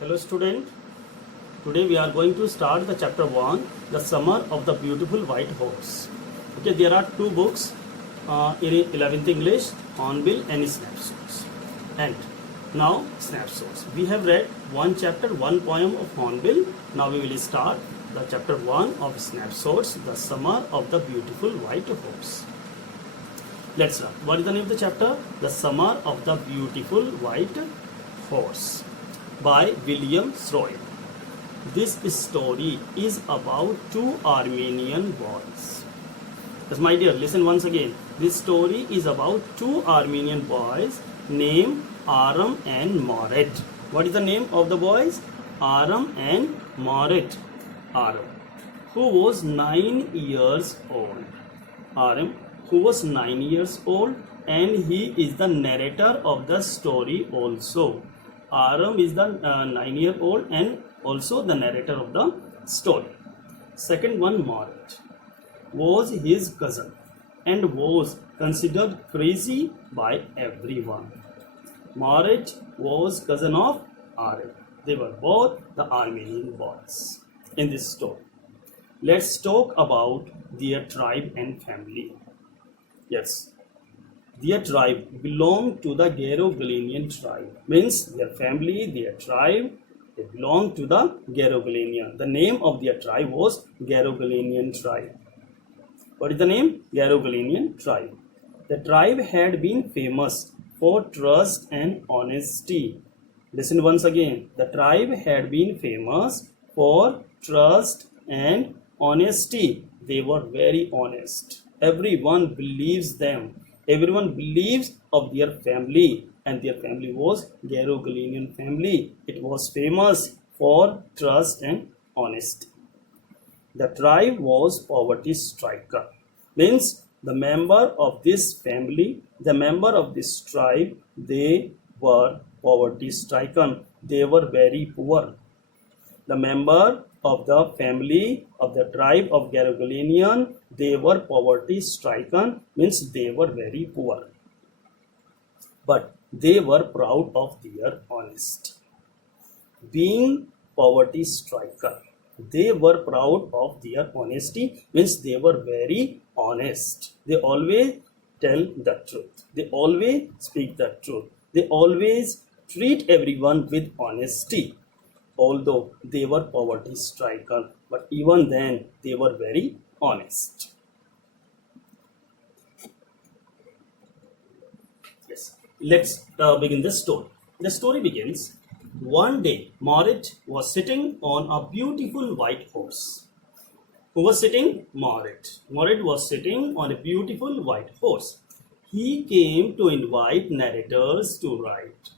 Hello student, today we are going to start the chapter 1, the Summer of the Beautiful White Horse. Okay, there are two books in 11th English, Hornbill and Snapshots. And now Snapshots. We have read one chapter, one poem of Hornbill. Now we will start the chapter 1 of Snapshots, the Summer of the Beautiful White Horse. Let's start. What is the name of the chapter? The Summer of the Beautiful White Horse by William Stroil. This story is about two Armenian boys. Yes, my dear, listen once again. This story is about two Armenian boys named Aram and Moret. What is the name of the boys? Aram and Moret. Aram, who was 9 years old. Aram, who was 9 years old, and he is the narrator of the story also. Aram is the 9-year-old and also the narrator of the story. Second one, Moret, was his cousin and was considered crazy by everyone. Moret was cousin of Aram. They were both the Armenian boys in this story. Let's talk about their tribe and family. Yes, their tribe belonged to the Garo-Galenian tribe. Means their family, their tribe, they belonged to the Garo-Galenian. The name of their tribe was Garo-Galenian tribe. What is the name? Garo-Galenian tribe. The tribe had been famous for trust and honesty. Listen once again. The tribe had been famous for trust and honesty. They were very honest. Everyone believes them. Everyone believes of their family, and their family was Garo-Galenian family. It was famous for trust and honesty. The tribe was poverty stricken. Means the member of this family, the member of this tribe, they were poverty stricken. They were very poor. The member of the family of the tribe of Garo-Galenian, they were poverty stricken, means they were very poor. But they were proud of their honesty. Being poverty stricken, they were proud of their honesty, means they were very honest. They always tell the truth. They always speak the truth. They always treat everyone with honesty. Although they were poverty stricken, but even then they were very honest. Yes, let's begin the story. The story begins. One day, Moret was sitting on a beautiful white horse. Who was sitting? Moret. Moret was sitting on a beautiful white horse. He came to invite narrators to write.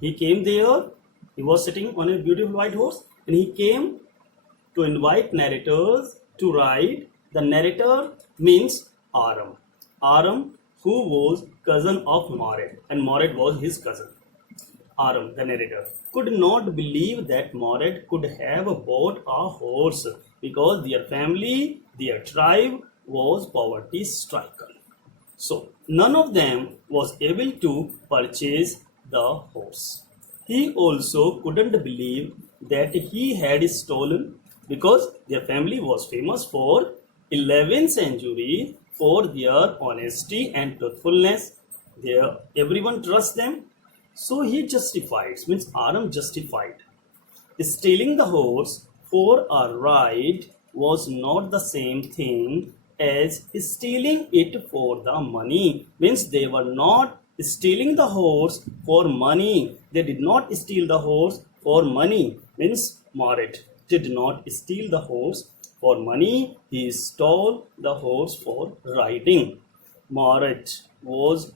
He came there. He was sitting on a beautiful white horse, and he came to invite narrators to write. The narrator means Aram. Aram, who was cousin of Moret, and Moret was his cousin. Aram, the narrator, could not believe that Moret could have bought a horse because their family, their tribe was poverty stricken. So, none of them was able to purchase the horse. He also couldn't believe that he had stolen, because their family was famous for 11th century for their honesty and truthfulness. Everyone trusts them. So he justified, means Aram justified. Stealing the horse for a ride was not the same thing as stealing it for the money. Means they were not stealing the horse for money. They did not steal the horse for money. Means Moret did not steal the horse for money. He stole the horse for riding. Moret was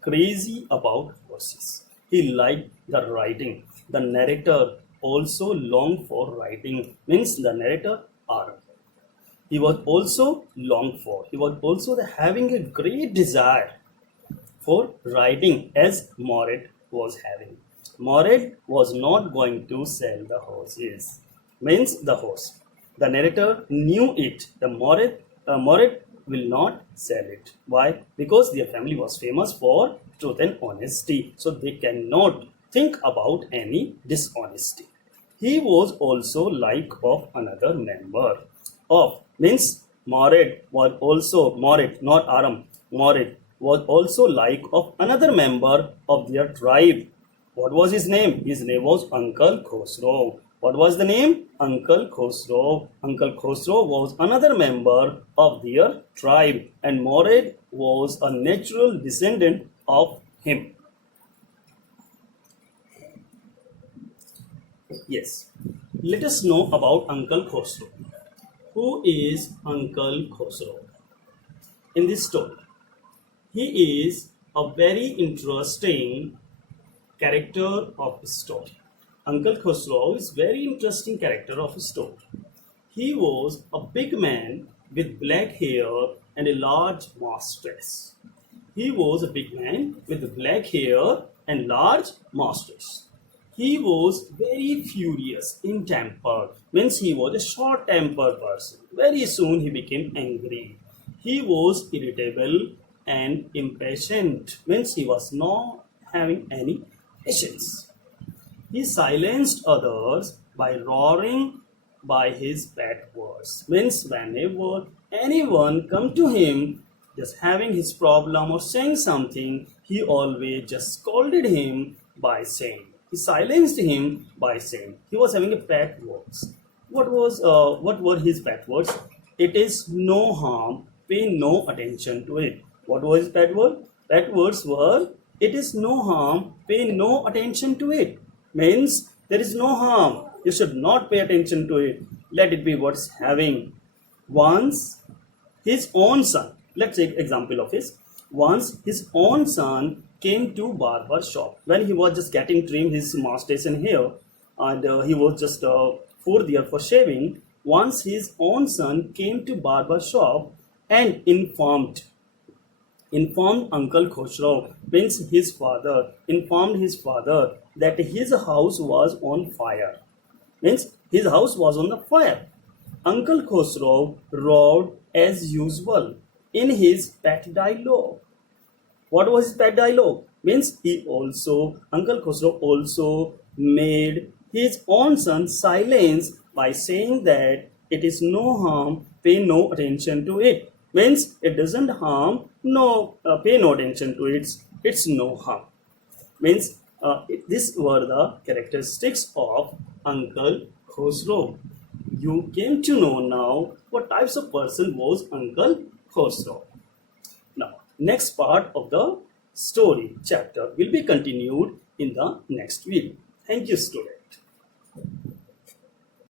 crazy about horses. He liked the riding. The narrator also longed for riding. Means the narrator Aram. He was also having a great desire for riding as Moret was having. Moret was not going to sell the horses. Means the horse. The narrator knew it. The Moret will not sell it. Why? Because their family was famous for truth and honesty. So they cannot think about any dishonesty. He was also like of another member of, means Mored was also Mored, not Aram. Mored was also like of another member of their tribe. What was his name? His name was Uncle Khosrow. What was the name? Uncle Khosrow. Uncle Khosrow was another member of their tribe, and Mored was a natural descendant of him. Yes. Let us know about Uncle Khosrow. Who is Uncle Khosrow? In this story, he is a very interesting character of a story. Uncle Khosrow is very interesting character of a story. He was a big man with black hair and a large mustache. He was a big man with black hair and large mustache. He was very furious in temper, means he was a short-tempered person. Very soon he became angry. He was irritable and impatient, means he was not having any patience. He silenced others by roaring by his bad words, means whenever anyone come to him just having his problem or saying something, he always just scolded him by saying. He silenced him by saying he was having a bad words. What were his bad words? It is no harm, pay no attention to it. What was his bad word? Bad words were it is no harm, pay no attention to it. Means there is no harm. You should not pay attention to it. Let it be what's having. Once his own son, let's take example of his. Once his own son came to barber shop when he was just getting trimmed his mustache and hair, and he was just for there for shaving. Once his own son came to barber shop and informed Uncle Khosrow, means his father, informed his father that his house was on fire. Means his house was on the fire. Uncle Khosrow roared as usual in his pet dialogue. What was his pet dialogue? Means Uncle Khosrow also made his own son silence by saying that it is no harm, pay no attention to it. Means it doesn't harm, pay no attention to it, it's no harm. Means these were the characteristics of Uncle Khosrow. You came to know now what types of person was Uncle Khosrow. Now, next part of the story chapter will be continued in the next video. Thank you, students.